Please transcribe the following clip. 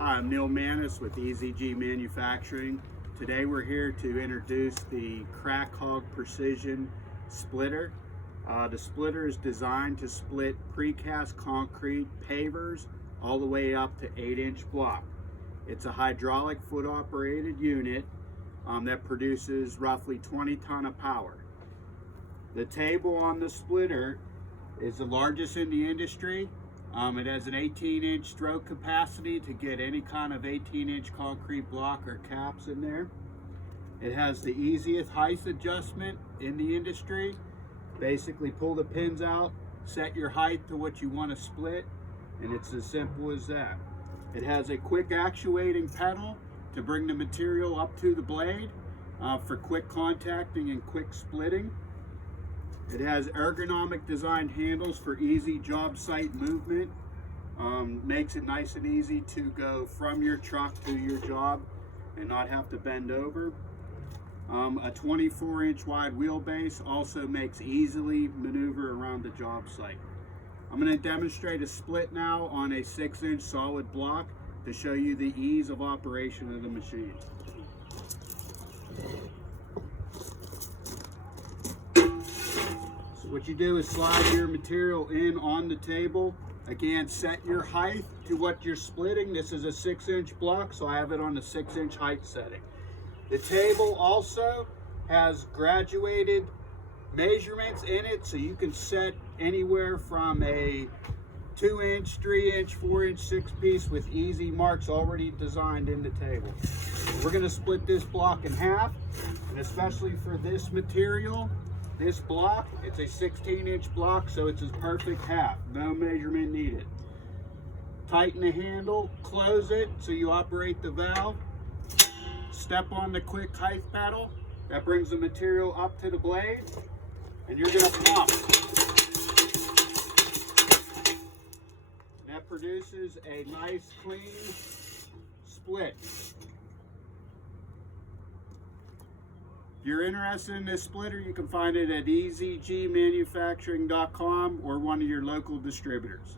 Hi, I'm Neil Manis with EZG Manufacturing. Today we're here to introduce the Krack Hog Precision Splitter. The splitter is designed to split precast concrete pavers all the way up to 8-inch block. It's a hydraulic foot operated unit that produces roughly 20 ton of power. The table on the splitter is the largest in the industry. It has an 18-inch stroke capacity to get any kind of 18-inch concrete block or caps in there. It has the easiest height adjustment in the industry. Basically pull the pins out, set your height to what you want to split, and it's as simple as that. It has a quick actuating pedal to bring the material up to the blade for quick contacting and quick splitting. It has ergonomic designed handles for easy job site movement. Makes it nice and easy to go from your truck to your job and not have to bend over. A 24-inch wide wheelbase also makes easily maneuver around the job site. I'm going to demonstrate a split now on a 6-inch solid block to show you the ease of operation of the machine. What you do is slide your material in on the table. Again, set your height to what you're splitting. This is a 6-inch block, so I have it on the 6-inch height setting. The table also has graduated measurements in it, so you can set anywhere from a 2-inch, 3-inch, 4-inch, 6-piece with easy marks already designed in the table. We're going to split this block in half, and especially for this material, this block, it's a 16-inch block, so it's a perfect half. No measurement needed. Tighten the handle, close it so you operate the valve. Step on the quick height pedal. That brings the material up to the blade, and you're going to pump. That produces a nice, clean split. If you're interested in this splitter, you can find it at ezgmanufacturing.com or one of your local distributors.